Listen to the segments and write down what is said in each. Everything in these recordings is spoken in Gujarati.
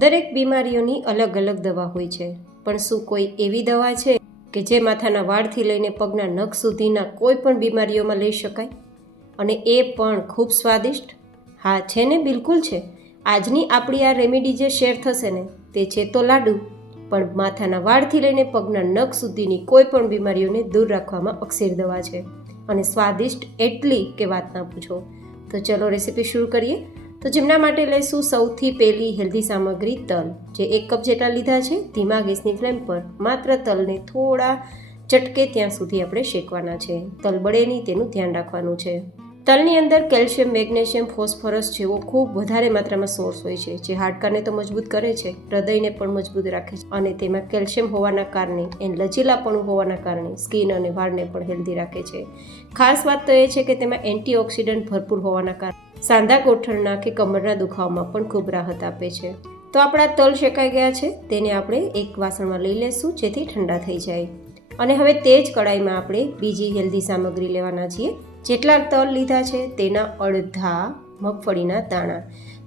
દરેક બીમારીઓની અલગ અલગ દવા હોય છે, પણ શું કોઈ એવી દવા છે કે જે માથાના વાળથી લઈને પગના નખ સુધીના કોઈ પણ બીમારીઓમાં લઈ શકાય, અને એ પણ ખૂબ સ્વાદિષ્ટ? હા છે ને, બિલકુલ છે. આજની આપણી આ રેમેડી જે શેર થશે ને, તે છે તો લાડુ, પણ માથાના વાળથી લઈને પગના નખ સુધીની કોઈ પણ બીમારીઓને દૂર રાખવામાં અક્ષર દવા છે, અને સ્વાદિષ્ટ એટલી કે વાત ના પૂછો. તો ચલો રેસીપી શરૂ કરીએ. તો જેમના માટે લઈશું સૌથી પહેલી હેલ્ધી સામગ્રી તલ, જે 1 કપ જેટલા લીધા છે. ધીમા ગેસની ફ્લેમ પર માત્ર તલને થોડા ચટકે ત્યાં સુધી આપણે શેકવાના છે. તલ બળે નહીં તેનું ધ્યાન રાખવાનું છે. તલની અંદર કેલ્શિયમ, મેગ્નેશિયમ, ફોસ્ફરસ જેવો ખૂબ વધારે માત્રામાં સોર્સ હોય છે, જે હાડકાને તો મજબૂત કરે છે, હૃદયને પણ મજબૂત રાખે છે, અને તેમાં કેલ્શિયમ હોવાના કારણે, લચીલાપણું હોવાના કારણે સ્કિન અને વાળને પણ હેલ્ધી રાખે છે. ખાસ વાત તો એ છે કે તેમાં એન્ટીઓક્સિડન્ટ ભરપૂર હોવાના કારણે સાંધા ગોઠણના કે કમરના દુખાવામાં પણ ખૂબ રાહત આપે છે. તો આપણા તલ શેકાઈ ગયા છે, તેને આપણે એક વાસણમાં લઈ લેશું જેથી ઠંડા થઈ જાય. અને હવે તે જ કડાઈમાં આપણે બીજી હેલ્ધી સામગ્રી લેવાના છીએ. જેટલા તલ લીધા છે તેના અડધા મગફળીના દાણા,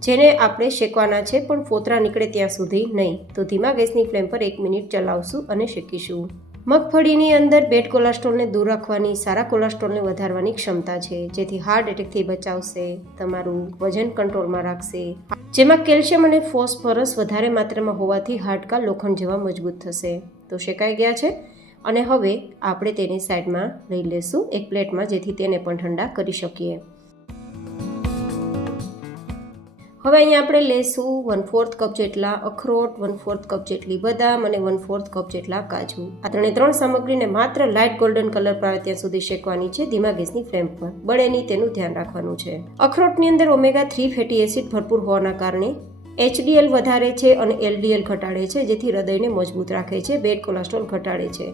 જેને આપણે શેકવાના છે, પણ ફોતરા નીકળે ત્યાં સુધી નહીં. તો ધીમા ગેસની ફ્લેમ પર 1 મિનિટ ચલાવશું અને શેકીશું. મગફળીની અંદર બેડ કોલેસ્ટ્રોલને દૂર રાખવાની, સારા કોલેસ્ટ્રોલને વધારવાની ક્ષમતા છે, જેથી હાર્ટ એટેકથી બચાવશે, તમારું વજન કંટ્રોલમાં રાખશે. જેમાં કેલ્શિયમ અને ફોસ્ફરસ વધારે માત્રામાં હોવાથી હાડકાં લોખંડ જેવા મજબૂત થશે. તો શેકાઈ ગયા છે, અને હવે આપણે તેને સાઈડમાં લઈ લેશું એક પ્લેટમાં, જેથી તેને પણ ઠંડા કરી શકીએ. હવે અહીંયા આપણે લેશું 1/4 કપ જેટલા અખરોટ, 1/4 કપ જેટલી બદામ અને 1/4 કપ જેટલા કાજુ. આ ત્રણ સામગ્રીને માત્ર લાઇટ ગોલ્ડન કલર પર આવે ત્યાં સુધી શેકવાની છે, ધીમા ગેસની ફ્લેમ પર. બળે નહીં તેનું ધ્યાન રાખવાનું છે. અખરોટની અંદર ઓમેગા 3 ફેટી એસિડ ભરપૂર હોવાના કારણે HDL વધારે છે અને LDL ઘટાડે છે, જેથી હૃદયને મજબૂત રાખે છે, બેડ કોલેસ્ટ્રોલ ઘટાડે છે,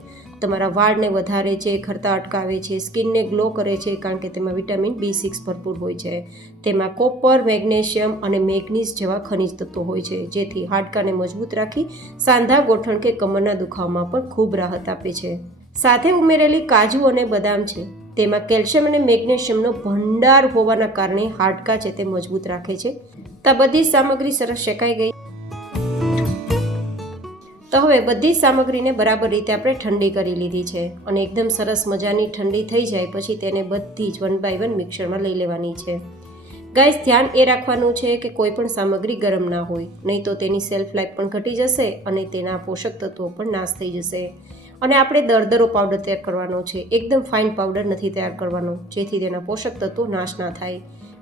તમારા વાળને વધારે છે, ખરતા અટકાવે છે, સ્કિનને ગ્લો કરે છે, કારણ કે તેમાં વિટામિન B6 ભરપૂર હોય છે. તેમાં કોપર, મેગ્નેશિયમ અને મેગ્નીઝ જેવા ખનિજ તત્વો હોય છે, જેથી હાડકાને મજબૂત રાખી સાંધા ગોઠણ કે કમરના દુખાવામાં પણ ખૂબ રાહત આપે છે. સાથે ઉમેરેલી કાજુ અને બદામ છે, તેમાં કેલ્શિયમ અને મેગ્નેશિયમનો ભંડાર હોવાના કારણે હાડકાં છે તે મજબૂત રાખે છે. તો બધી જ સામગ્રી સરસ શેકાઈ ગઈ. તો હવે બધી જ સામગ્રીને બરાબર રીતે આપણે ઠંડી કરી લીધી છે, અને એકદમ સરસ મજાની ઠંડી થઈ જાય પછી તેને બધી જ 1 બાય 1 મિક્સરમાં લઈ લેવાની છે. ગાઈસ, ધ્યાન એ રાખવાનું છે કે કોઈ પણ સામગ્રી ગરમ ના હોય, નહીં તો તેની સેલ્ફ લાઈફ પણ ઘટી જશે અને તેના પોષક તત્વો પણ નાશ થઈ જશે. અને આપણે દરદરો પાવડર તૈયાર કરવાનો છે, એકદમ ફાઇન પાવડર નથી તૈયાર કરવાનો, જેથી તેના પોષક તત્વો નાશ ના થાય.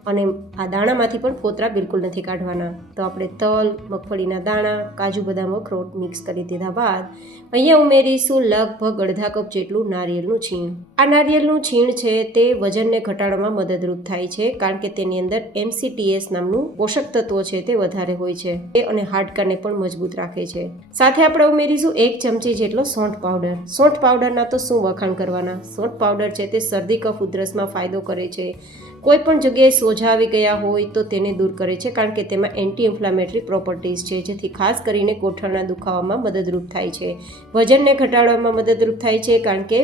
અને આ દાણામાંથી પણ ફોતરા બિલકુલ નથી કાઢવાના. તો આપણે તલ, મગફળીના દાણા, કાજુ, બદામ, અખરોટ મિક્સ કરી દીધા બાદ અહીંયા ઉમેરીશું લગભગ અડધા કપ જેટલું નારિયેળનું છીણ. આ નારિયેળનું છીણ છે તે વજનને ઘટાડવામાં મદદરૂપ થાય છે, કારણ કે તેની અંદર MCTS નામનું પોષક તત્વો છે તે વધારે હોય છે, અને હાડકાને પણ મજબૂત રાખે છે. સાથે આપણે ઉમેરીશું 1 ચમચી જેટલો સੌંઠ પાવડર. સૌંઠ પાવડરના તો શું વખાણ કરવાના. સૌંઠ પાવડર છે તે શરદી, કફ, ઉધરસમાં ફાયદો કરે છે. કોઈ પણ જગ્યાએ સોજા આવી ગયા હોય તો તેને દૂર કરે છે, કારણ કે તેમાં એન્ટી ઇન્ફ્લામેટરી પ્રોપર્ટીઝ છે, જેથી ખાસ કરીને ગોઠણના દુખાવામાં મદદરૂપ થાય છે, વજનને ઘટાડવામાં મદદરૂપ થાય છે, કારણ કે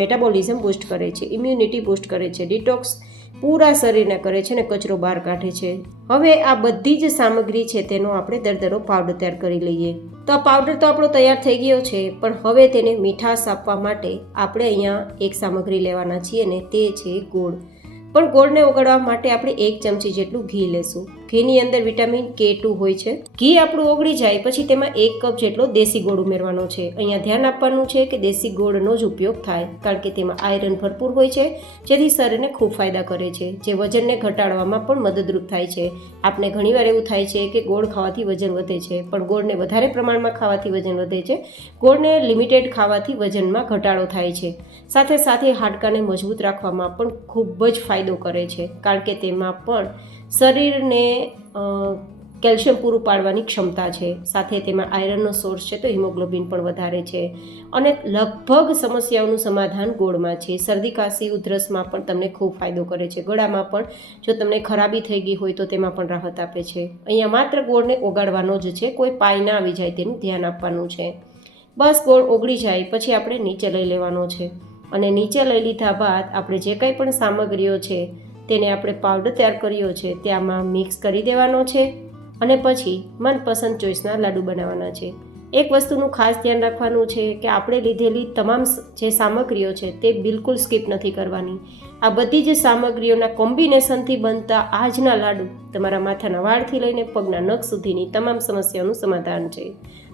મેટાબોલિઝમ બૂસ્ટ કરે છે, ઇમ્યુનિટી બૂસ્ટ કરે છે, ડિટોક્સ પૂરા શરીરને કરે છે અને કચરો બહાર કાઢે છે. હવે આ બધી જ સામગ્રી છે તેનો આપણે દરદરો પાવડર તૈયાર કરી લઈએ. તો આ પાવડર તો આપણો તૈયાર થઈ ગયો છે, પણ હવે તેને મીઠાશ આપવા માટે આપણે અહીંયા એક સામગ્રી લેવાના છીએ, ને તે છે ગોળ. પણ ગોળને ઓગળવા માટે આપણે 1 ચમચી જેટલું ઘી લેશું. ઘીની અંદર વિટામિન K2 હોય છે. ઘી આપણું ઓગળી જાય પછી તેમાં 1 કપ જેટલો દેશી ગોળ ઉમેરવાનો છે. અહીંયા ધ્યાન આપવાનું છે કે દેશી ગોળનો જ ઉપયોગ થાય, કારણ કે તેમાં આયરન ભરપૂર હોય છે, જેથી શરીરને ખૂબ ફાયદા કરે છે, જે વજનને ઘટાડવામાં પણ મદદરૂપ થાય છે. આપણે ઘણીવાર એવું થાય છે કે ગોળ ખાવાથી વજન વધે છે, પણ ગોળને વધારે પ્રમાણમાં ખાવાથી વજન વધે છે. ગોળને લિમિટેડ ખાવાથી વજનમાં ઘટાડો થાય છે. સાથે સાથે હાડકાને મજબૂત રાખવામાં પણ ખૂબ જ ફાયદો કરે છે, કારણ કે તેમાં પણ શરીરને કેલ્શિયમ પૂરું પાડવાની ક્ષમતા છે. સાથે તેમાં આયરનનો સોર્સ છે, તો હિમોગ્લોબિન પણ વધારે છે, અને લગભગ સમસ્યાઓનું સમાધાન ગોળમાં છે. શરદી, કાશી, ઉધરસમાં પણ તમને ખૂબ ફાયદો કરે છે. ગળામાં પણ જો તમને ખરાબી થઈ ગઈ હોય તો તેમાં પણ રાહત આપે છે. અહીંયા માત્ર ગોળને ઓગાળવાનો જ છે, કોઈ પાઈ ના આવી જાય તેનું ધ્યાન આપવાનું છે. બસ ગોળ ઓગળી જાય પછી આપણે નીચે લઈ લેવાનો છે, અને નીચે લઈ લીધા બાદ આપણે જે કંઈ પણ સામગ્રીઓ છે તેને આપણે પાવડર તૈયાર કર્યો છે તે આમાં મિક્સ કરી દેવાનો છે. અને પછી મનપસંદ ચોઈસના લાડુ બનાવવાના છે. એક વસ્તુનું ખાસ ધ્યાન રાખવાનું છે કે આપણે લીધેલી તમામ જે સામગ્રીઓ છે તે બિલકુલ સ્કીપ નથી કરવાની. આ બધી જ સામગ્રીઓના કોમ્બિનેશનથી બનતા આજના લાડુ તમારા માથાના વાળથી લઈને પગના નખ સુધીની તમામ સમસ્યાઓનું સમાધાન છે.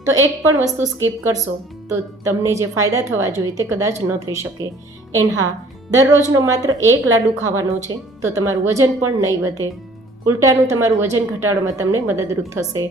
તો એક પણ વસ્તુ સ્કીપ કરશો તો તમને જે ફાયદા થવા જોઈએ તે કદાચ ન થઈ શકે. એન્ડ હા, દરરોજનો માત્ર એક લાડુ ખાવાનો છે તો તમારું વજન પણ નહીં વધે, ઉલટાનું તમારું વજન ઘટાડવામાં તમને મદદરૂપ થશે.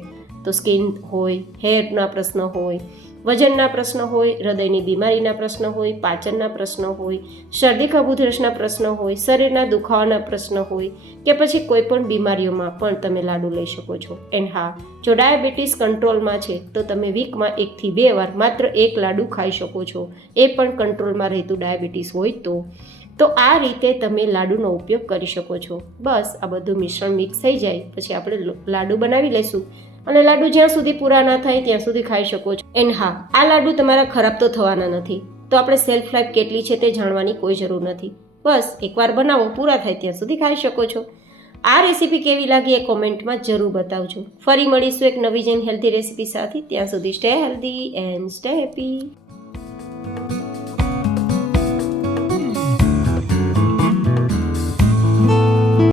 તો સ્કિન હોય, હેરના પ્રશ્ન હોય, વજનના પ્રશ્ન હોય, હૃદયની બીમારીના પ્રશ્ન હોય, પાચનના પ્રશ્ન હોય, શરદી કબૂતરસના પ્રશ્ન હોય, શરીરના દુખાવાના પ્રશ્ન હોય કે પછી કોઈ પણ બીમારીઓમાં પણ તમે લાડુ લઈ શકો છો. એન્ડ હા, જો ડાયાબિટીસ કંટ્રોલમાં છે તો તમે વીકમાં 1 થી 2 વાર માત્ર એક લાડુ ખાઈ શકો છો, એ પણ કંટ્રોલમાં રહેતું ડાયાબિટીસ હોય તો આ રીતે તમે લાડુનો ઉપયોગ કરી શકો છો. બસ આ બધું મિશ્રણ મિક્સ થઈ જાય પછી આપણે લાડુ બનાવી લઈશું અને લાડુ જ્યાં સુધી પૂરા ના થાય ત્યાં સુધી ખાઈ શકો છો. એન્ડ હા, આ લાડુ તમારા ખરાબ તો થવાના નથી, તો આપણે સેલ્ફ લાઈફ કેટલી છે તે જાણવાની કોઈ જરૂર નથી. બસ એકવાર બનાવો, પૂરા થાય ત્યાં સુધી ખાઈ શકો છો. આ રેસીપી કેવી લાગી એ કોમેન્ટમાં જરૂર બતાવજો. ફરી મળીશું એક નવી જૈન હેલ્ધી રેસીપી સાથે. ત્યાં સુધી stay healthy and stay happy.